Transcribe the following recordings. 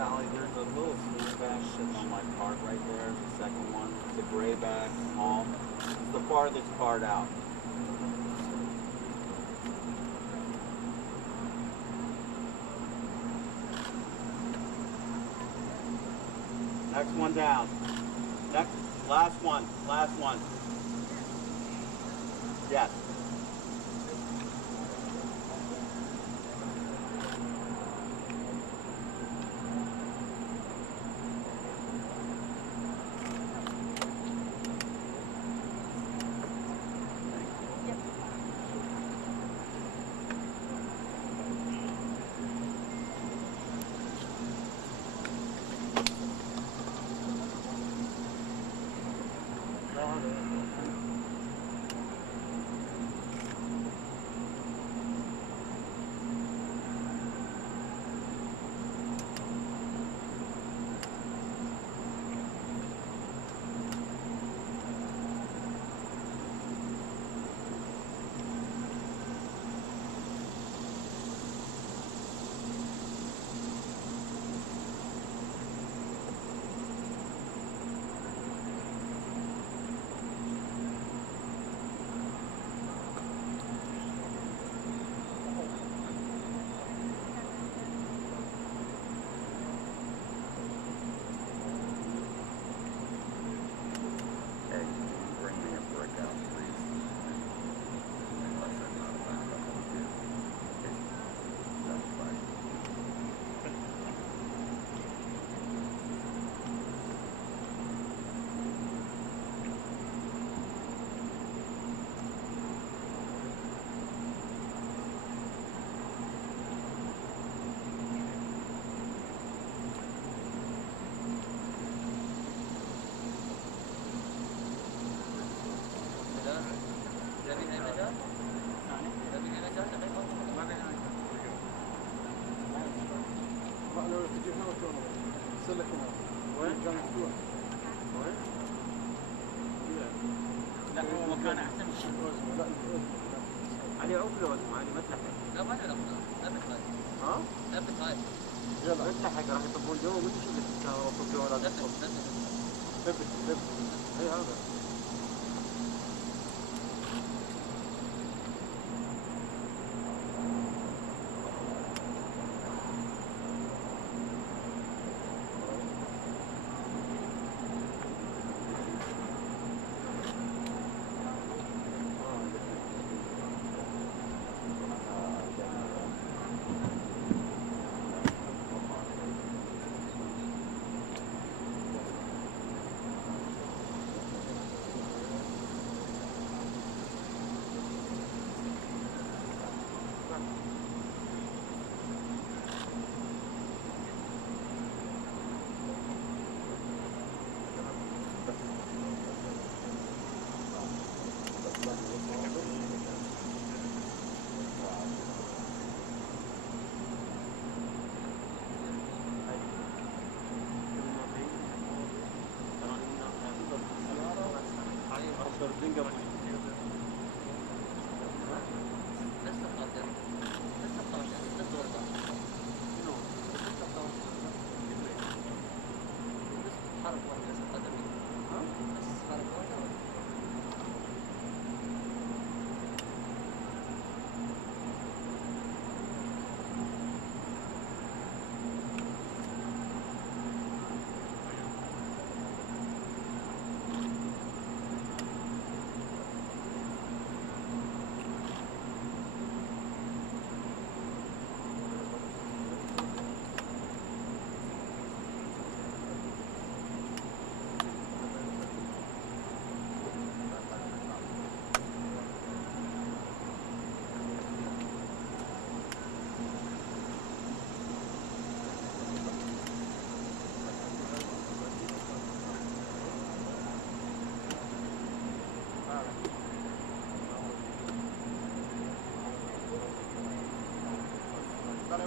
Sally, there's a little smooth bag sitting on my cart right there, the second one. It's a gray bag, small. It's the farthest part out. Next one down. Next, last one, last one. Yes. لا هو مكان احسن من عليه عقله عليه ما تلحق. لا ما له لا بتخاف. ها؟ لا بتخاف. يلا ما تلحق راح يطبون جو وانت شو اللي تتوقف جو ولا تطب. ثبت اي هذا.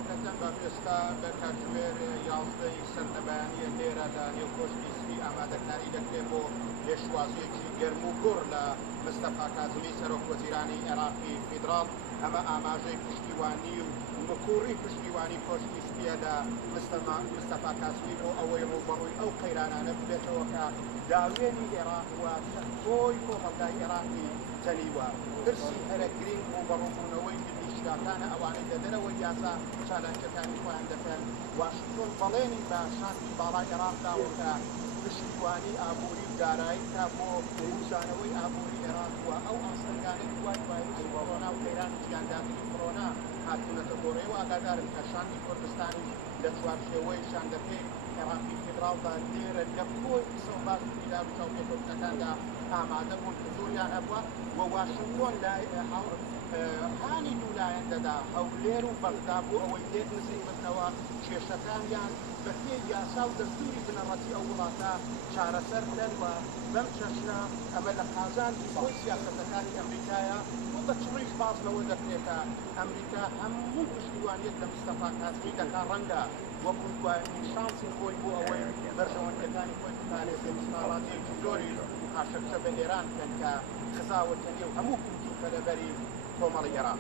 کەتەن بە ئێستا بە کاتژمێر 11 سەردەبیانیە لێرە لە نێو کۆشتی سپی ئامادەکاری دەکرێت بۆ پێشوازیەکی گەرم و گوڕ لە مستەفا کازمی سەرۆک وەزیرانی عێراقی فیدراڵ ئەمە ئاماژەی پشتیوانی و مکوڕی پشتیوانی کۆشتی سپیە لە مستەفا کازمی بۆ ئەوەی ڕووبەڕووی ئەو قەیرانانە ببێتەوە کە داوێنی عێراق وە خۆی کۆمەلگای عێراقی تەنیوە برسی هەرە گرنگ ڕووبەڕووبوونەوەی شیاکانە ئەوانەی لە دەرەوەی یاسا چالانجەکانی خۆیان دەکەن واشنگتۆن بەڵێنی بە شانسی باڵای عێراقداوە کە پشتیوانی ئابووری و دارایی تا بۆ وزانەوەی ئابووری عێراق وە ئەو ئاستەنگانەی دوای ڤایرۆسی کۆڕۆنا و قەیرانی جیاندادنی کۆڕۆنا هاتوونەتە بۆ ڕێوە ئاگادارن کە شانسی کوردستانی لە چوارچێوەی شاندەکەی عێراقی فیدراڵدا لێرە لە کۆی سەوباز و پیلار و چاوپێکەوتنەکاندا ئامادە بوون زۆریان هەبووە و واشنگتۆن هانی دوولایەن دەدا هەولێر و بەغدا بۆ ئەوەی لێک نزیک بکەوە کێشەکانیان بە پێی یاسا و دەستوری بنەڕەتی ئەو وڵاتە چارەسەر بکەن و بەم چەشنە ئەمە لە قازانجی خۆی سیاسەتەکانی ئەمریکایە و بە چڕیش باز لەوە دەکرێتە ئەمریکا هەموو پشتیوانیەت لە مستەفا کازمی دەکا ڕەنگە وەکو دوایین شانسی خۆی بۆ ئەوەی بەرژەوەندەکانی خۆی بکارێت ئیسماڵاتیەکی زۆری ئاشەکشە بە ئێران بکەن کە خزاوەتە نێو هەموو کوردی لەبەری کۆمەڵی عێراق.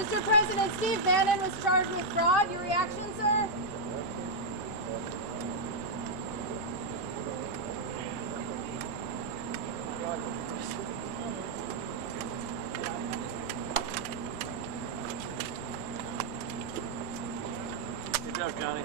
Mr. President, Steve Bannon was charged with fraud. Your reaction, sir? Good job, Johnny.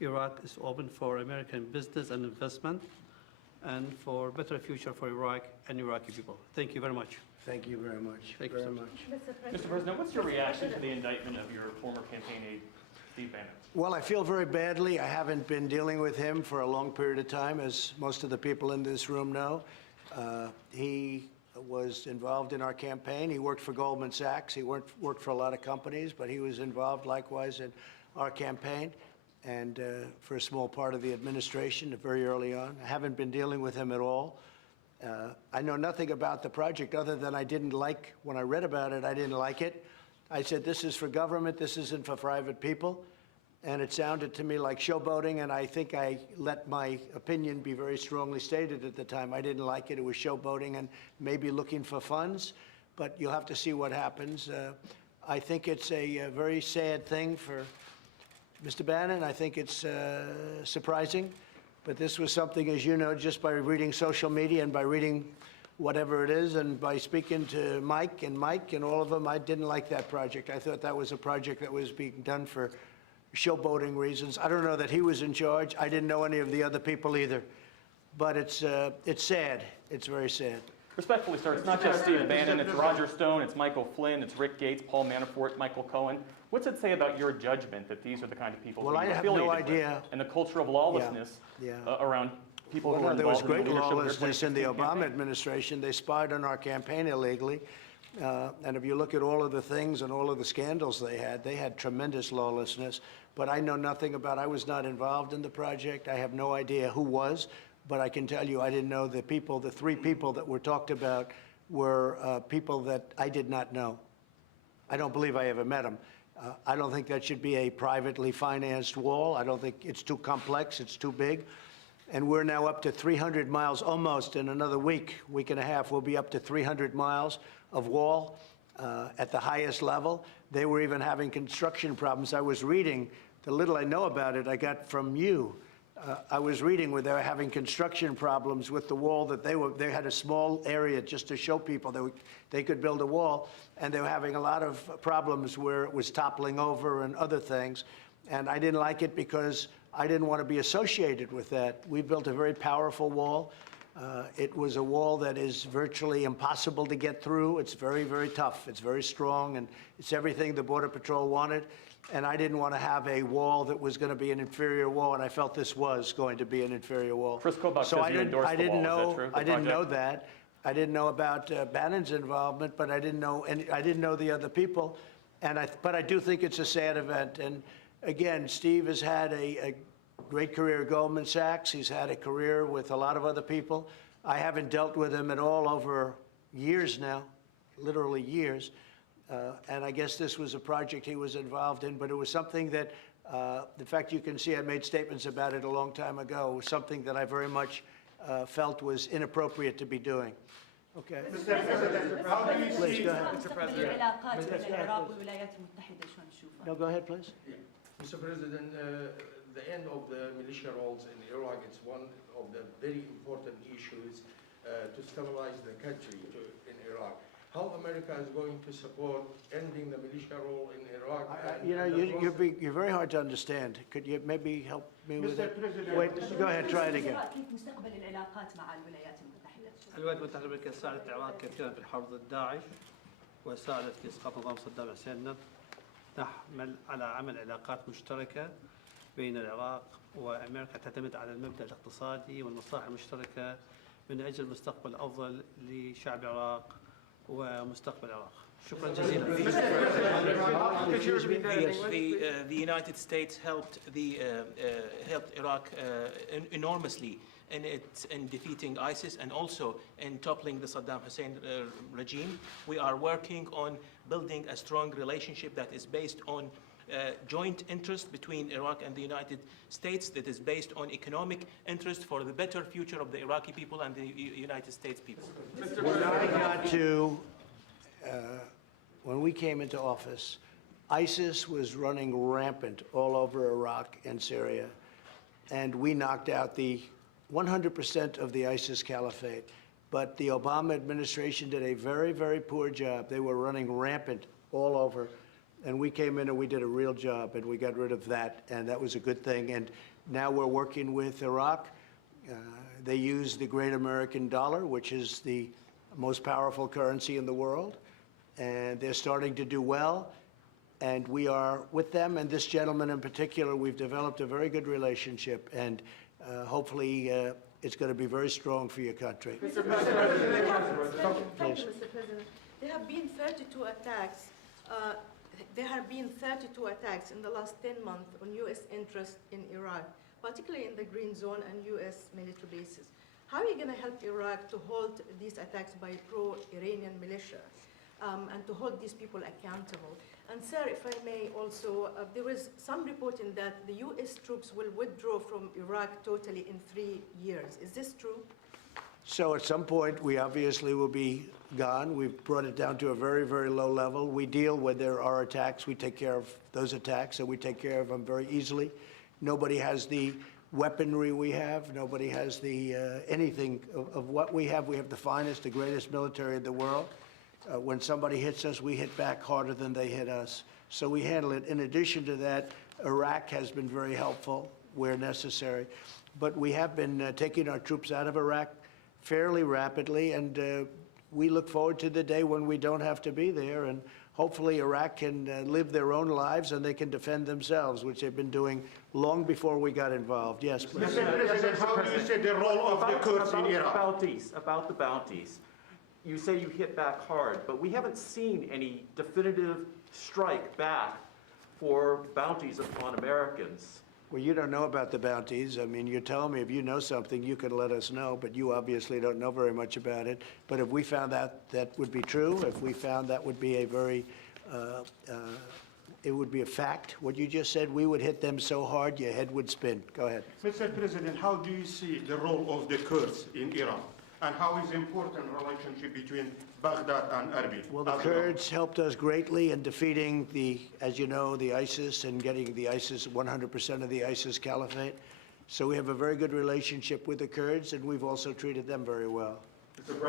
Iraq is open for American business and investment and for a better future for Iraq and Iraqi people. Thank you very much. Thank you very much. Thank you, very sir. much. Mr. President, what's your reaction to the indictment of your former campaign aide, Steve Bannon? Well, I feel very badly. I haven't been dealing with him for a long period of time, as most of the people in this room know. He was involved in our campaign. He worked for Goldman Sachs. He worked for a lot of companies, but he was involved likewise in our campaign and for a small part of the administration very early on. I haven't been dealing with him at all. I know nothing about the project other than I didn't like, when I read about it, I didn't like it. I said, this is for government, this isn't for private people. And it sounded to me like showboating, and I think I let my opinion be very strongly stated at the time. I didn't like it. It was showboating and maybe looking for funds, but you'll have to see what happens. I think it's a very sad thing for Mr. Bannon. I think it's surprising, but this was something, as you know, just by reading social media and by reading whatever it is and by speaking to Mike and all of them, I didn't like that project. I thought that was a project that was being done for showboating reasons. I don't know that he was in charge. I didn't know any of the other people either. But it's sad. It's very sad. Respectfully, sir, it's not just Steve Bannon, it's Roger Stone, it's Michael Flynn, it's Rick Gates, Paul Manafort, Michael Cohen. What's it say about your judgment that these are the kind of people Well, that I you're have no affiliated idea. with, and the culture of lawlessness around people who are There was involved in great the leadership of your lawlessness in the 2016 Obama campaign? administration. They spied on our campaign illegally. And if you look at all of the things and all of the scandals they had tremendous lawlessness. But I know nothing about, I was not involved in the project. I have no idea who was, but I can tell you I didn't know the people, the three people that were talked about were people that I did not know. I don't believe I ever met them. I don't think that should be a privately financed wall. I don't think it's too complex, it's too big. And we're now up to 300 miles, almost in another week and a half, we'll be up to 300 miles of wall at the highest level. They were even having construction problems. I was reading, the little I know about it, I got from you. I was reading where they were having construction problems with the wall that they had a small area just to show people that they could build a wall, and they were having a lot of problems where it was toppling over and other things. And I didn't like it because I didn't want to be associated with that. We built a very powerful wall. It was a wall that is virtually impossible to get through. It's very, very tough. It's very strong, and it's everything the Border Patrol wanted. And I didn't want to have a wall that was going to be an inferior wall, and I felt this was going to be an inferior wall. Chris Kobach So says I you didn't, endorsed I the didn't wall. Is know. that true, the I didn't know project? that. I didn't know about Bannon's involvement, but I didn't know, and I didn't know the other people. But I do think it's a sad event. And again, Steve has had a great career at Goldman Sachs. He's had a career with a lot of other people. I haven't dealt with him at all over years now, literally years. And I guess this was a project he was involved in, but it was something that, in fact, you can see I made statements about it a long time ago. It was something that I very much felt was inappropriate to be doing. Okay. Please, go ahead. No, go ahead, please. Mr. President, the end of the militia roles in Iraq is one of the very important issues to stabilize the country in Iraq. How America is going to support ending the militia role in Iraq? You know, you're very hard to understand. Could you maybe help me with Mr. it? President. Wait, go ahead, try it again. كيف مستقبل العلاقات مع الولايات المتحدة؟ الولايات المتحدة الأمريكية ساعدت العراق كثيرا في الحرب ضد داعش وساعدت في إسقاط نظام صدام حسين. نحمل على عمل علاقات مشتركة بين العراق وأمريكا تعتمد على المبدأ الاقتصادي والمصالح المشتركة من أجل مستقبل أفضل لشعب العراق ومستقبل العراق. شكرا جزيلا. The United States helped Iraq enormously in defeating ISIS and also in toppling the Saddam Hussein regime. We are working on building a strong relationship that is based on joint interest between Iraq and the United States, that is based on economic interest for the better future of the Iraqi people and the United States people. When I got to, when we came into office, ISIS was running rampant all over Iraq and Syria, and we knocked out the 100% of the ISIS caliphate. But the Obama administration did a very, very poor job. They were running rampant all over. And we came in and we did a real job, and we got rid of that, and that was a good thing. And now we're working with Iraq. They use the great American dollar, which is the most powerful currency in the world, and they're starting to do well. And we are with them, and this gentleman in particular, we've developed a very good relationship, and hopefully it's going to be very strong for your country. Mr. President, thank you, Mr. President. There have been 32 attacks. There have been 32 attacks in the last 10 months on U.S. interests in Iraq, particularly in the Green Zone and U.S. military bases. How are you going to help Iraq to halt these attacks by pro-Iranian militia and to hold these people accountable? And sir, if I may also, there is some reporting that the U.S. troops will withdraw from Iraq totally in 3 years. Is this true? So at some point, we obviously will be gone. We've brought it down to a very, very low level. We deal when there are attacks. We take care of those attacks, and we take care of them very easily. Nobody has the weaponry we have. Nobody has the anything of what we have. We have the finest, the greatest military in the world. When somebody hits us, we hit back harder than they hit us. So we handle it. In addition to that, Iraq has been very helpful where necessary. But we have been taking our troops out of Iraq fairly rapidly, and we look forward to the day when we don't have to be there, and hopefully Iraq can live their own lives and they can defend themselves, which they've been doing long before we got involved. Yes, please. Mr. President, how do you see the role of the Kurds in Iraq? About the bounties. You say you hit back hard, but we haven't seen any definitive strike back for bounties upon Americans. Well, you don't know about the bounties. I mean, you're telling me if you know something, you can let us know, but you obviously don't know very much about it. But if we found that would be true, if we found that would be a very, it would be a fact, what you just said, we would hit them so hard your head would spin. Go ahead. Mr. President, how do you see the role of the Kurds in Iraq? And how is important relationship between Baghdad and Erbil? Well, the Kurds helped us greatly in defeating the, as you know, the ISIS and getting the ISIS, 100% of the ISIS caliphate. So we have a very good relationship with the Kurds, and we've also treated them very well. Mr.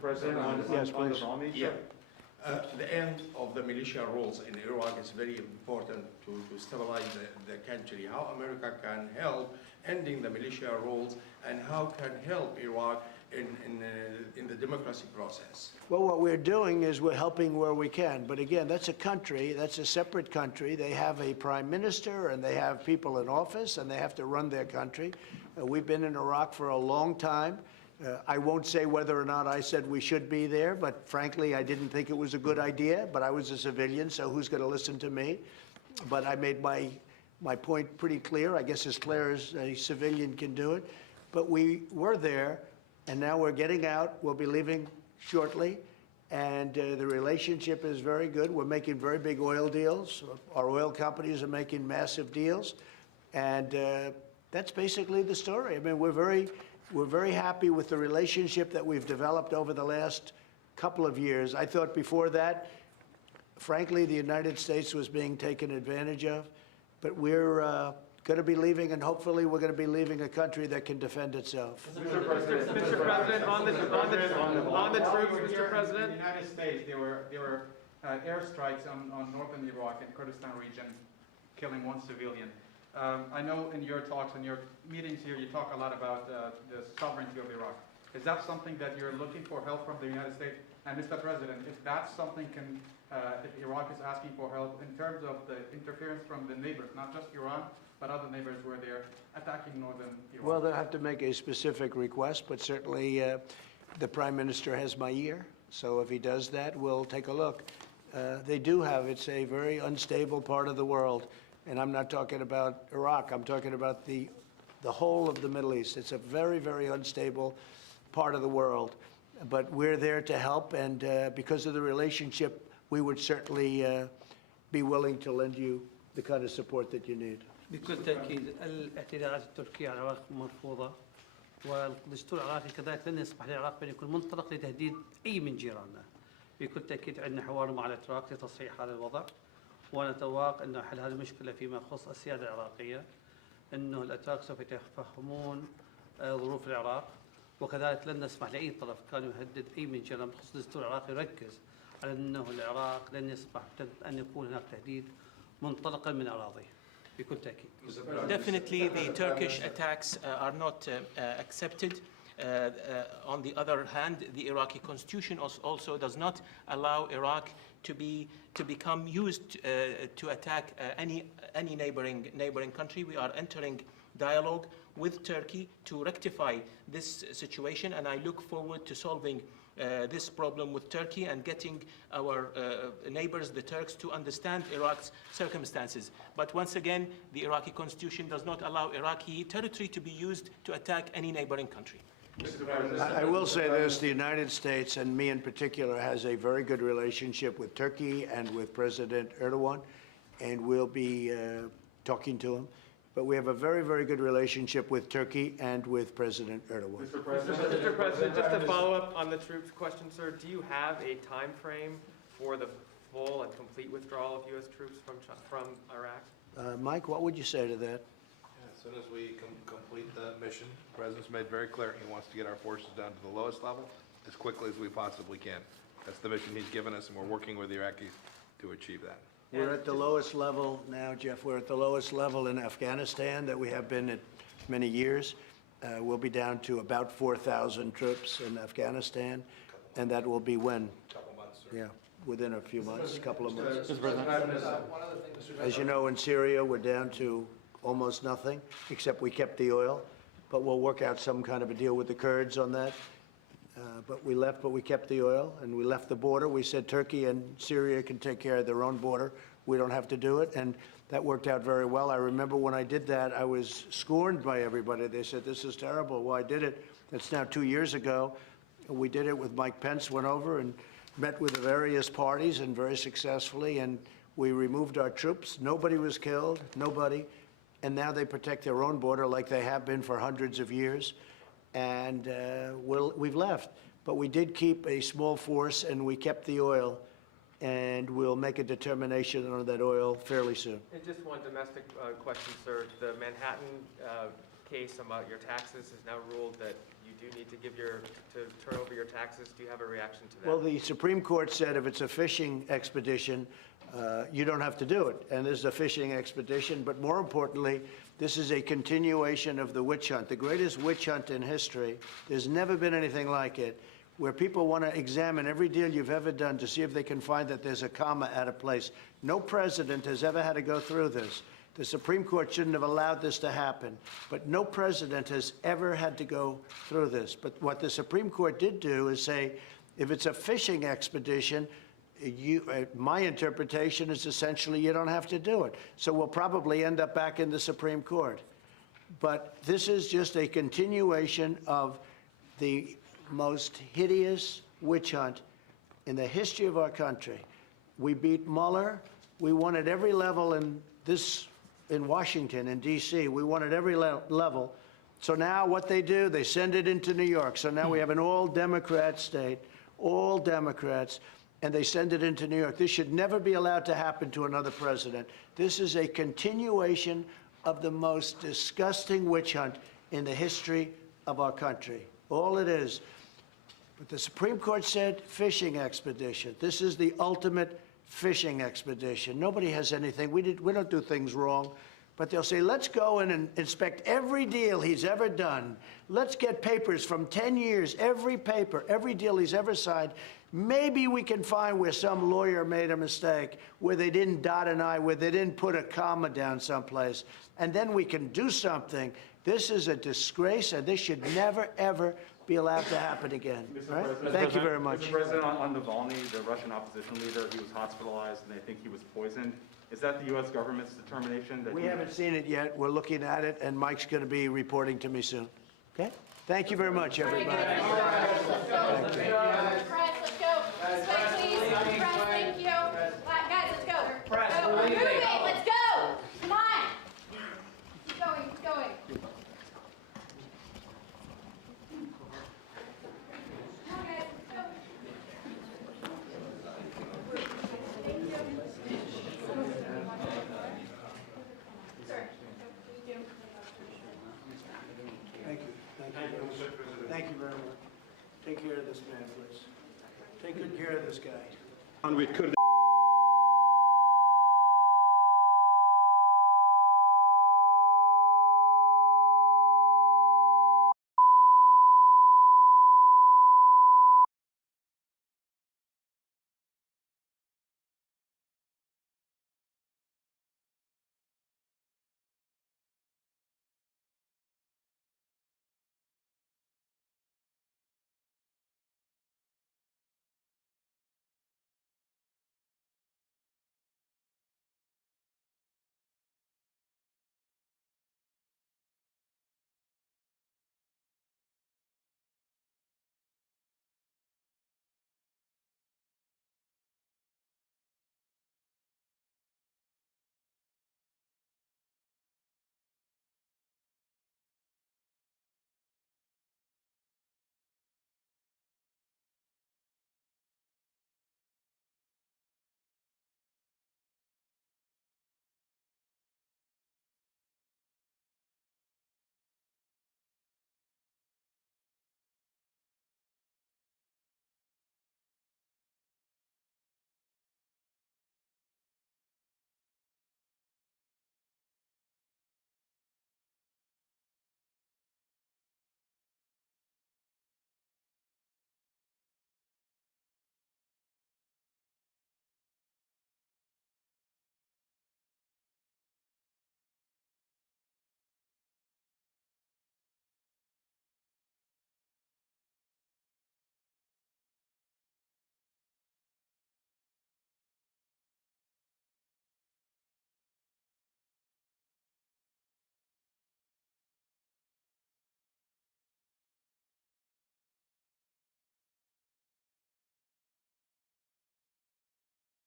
President, yes, please. Yeah. The end of the militia rules in Iraq is very important to stabilize the country. How America can help ending the militia rules, and how can help Iraq in the democracy process? Well, what we're doing is we're helping where we can. But again, that's a country, that's a separate country. They have a prime minister, and they have people in office, and they have to run their country. We've been in Iraq for a long time. I won't say whether or not I said we should be there, but frankly, I didn't think it was a good idea. But I was a civilian, so who's going to listen to me? But I made my point pretty clear, I guess as clear as a civilian can do it. But we were there, and now we're getting out. We'll be leaving shortly, and the relationship is very good. We're making very big oil deals. Our oil companies are making massive deals, and that's basically the story. I mean, we're very happy with the relationship that we've developed over the last couple of years. I thought before that, frankly, the United States was being taken advantage of, but we're going to be leaving, and hopefully we're going to be leaving a country that can defend itself. Mr. President, on the troops, Mr. President. In the United States, there were airstrikes on northern Iraq and Kurdistan region, killing one civilian. I know in your talks and your meetings here, you talk a lot about the sovereignty of Iraq. Is that something that you're looking for help from the United States? And Mr. President, if that's something if Iraq is asking for help in terms of the interference from the neighbors, not just Iran, but other neighbors where they're attacking northern Iraq? Well, they'll have to make a specific request, but certainly the Prime Minister has my ear. So if he does that, we'll take a look. They do have, it's a very unstable part of the world. And I'm not talking about Iraq. I'm talking about the whole of the Middle East. It's a very, very unstable part of the world. But we're there to help, and because of the relationship, we would certainly be willing to lend you the kind of support that you need. بكل تأكيد الاعتداءات التركية على العراق مرفوضة، والدستور العراقي كذلك لن يسمح للعراق بأن يكون منطلق لتهديد أي من جيراننا. بكل تأكيد عندنا حوار مع الأتراك لتصحيح هذا الوضع، ونتوقع أن حل هذه المشكلة فيما يخص السيادة العراقية، أنه الأتراك سوف يتفهمون ظروف العراق، وكذلك لن نسمح لأي طرف كان يهدد أي من جيراننا بخصوص الدستور العراقي يركز على أنه العراق لن يصبح أن يكون هناك تهديد منطلقا من أراضيه بكل تأكيد. Definitely, the Turkish attacks are not accepted. On the other hand, the Iraqi constitution also does not allow Iraq to become used to attack any neighboring country. We are entering dialogue with Turkey to rectify this situation, and I look forward to solving this problem with Turkey and getting our neighbors, the Turks, to understand Iraq's circumstances. But once again, the Iraqi constitution does not allow Iraqi territory to be used to attack any neighboring country. I will say this, the United States, and me in particular, has a very good relationship with Turkey and with President Erdogan, and we'll be talking to him. But we have a very, very good relationship with Turkey and with President Erdogan. Mr. President, just to follow up on the troops question, sir, do you have a time frame for the full and complete withdrawal of U.S. troops from Iraq? Mike, what would you say to that? As soon as we complete the mission, the President's made very clear he wants to get our forces down to the lowest level as quickly as we possibly can. That's the mission he's given us, and we're working with the Iraqis to achieve that. We're at the lowest level now, Jeff. We're at the lowest level in Afghanistan that we have been at many years. We'll be down to about 4,000 troops in Afghanistan, and that will be when? A couple months, sir. Yeah, within a few months, a couple of months. Mr. President. As you know, in Syria, we're down to almost nothing, except we kept the oil. But we'll work out some kind of a deal with the Kurds on that. But we left, but we kept the oil, and we left the border. We said Turkey and Syria can take care of their own border. We don't have to do it, and that worked out very well. I remember when I did that, I was scorned by everybody. They said, this is terrible. Well, I did it. That's now 2 years ago. We did it with Mike Pence, went over and met with the various parties, and very successfully, and we removed our troops. Nobody was killed, nobody. And now they protect their own border like they have been for hundreds of years. And we've left. But we did keep a small force, and we kept the oil, and we'll make a determination on that oil fairly soon. And just one domestic question, sir. The Manhattan case about your taxes has now ruled that you do need to turn over your taxes. Do you have a reaction to that? Well, the Supreme Court said if it's a fishing expedition, you don't have to do it. And this is a fishing expedition, but more importantly, this is a continuation of the witch hunt, the greatest witch hunt in history. There's never been anything like it, where people want to examine every deal you've ever done to see if they can find that there's a comma out of place. No president has ever had to go through this. The Supreme Court shouldn't have allowed this to happen, but no president has ever had to go through this. But what the Supreme Court did do is say, if it's a fishing expedition, my interpretation is essentially you don't have to do it. So we'll probably end up back in the Supreme Court. But this is just a continuation of the most hideous witch hunt in the history of our country. We beat Mueller. We won at every level in Washington, in D.C. We won at every level. So now what they do, they send it into New York. So now we have an all-Democrat state, all Democrats, and they send it into New York. This should never be allowed to happen to another president. This is a continuation of the most disgusting witch hunt in the history of our country. All it is. But the Supreme Court said fishing expedition. This is the ultimate fishing expedition. Nobody has anything. We don't do things wrong. But they'll say, let's go in and inspect every deal he's ever done. Let's get papers from 10 years, every paper, every deal he's ever signed. Maybe we can find where some lawyer made a mistake, where they didn't dot an I, where they didn't put a comma down someplace. And then we can do something. This is a disgrace, and this should never, ever be allowed to happen again. Right? Thank you very much. Mr. President, on Navalny, the Russian opposition leader, he was hospitalized and they think he was poisoned. Is that the U.S. government's determination? We haven't seen it yet. We're looking at it, and Mike's going to be reporting to me soon. Okay? Thank you very much, everybody. Thank you. Press, let's go. This way, please. Press, thank you. Guys, let's go. Press, Go. we're leaving. Move it. Let's go. Come on. Keep going. Keep going. Come on, guys. Let's go. Thank you. Sorry. Thank you. Thank you. Thank you very much. Take care of this man, please. Take good care of this guy. and with Kurdish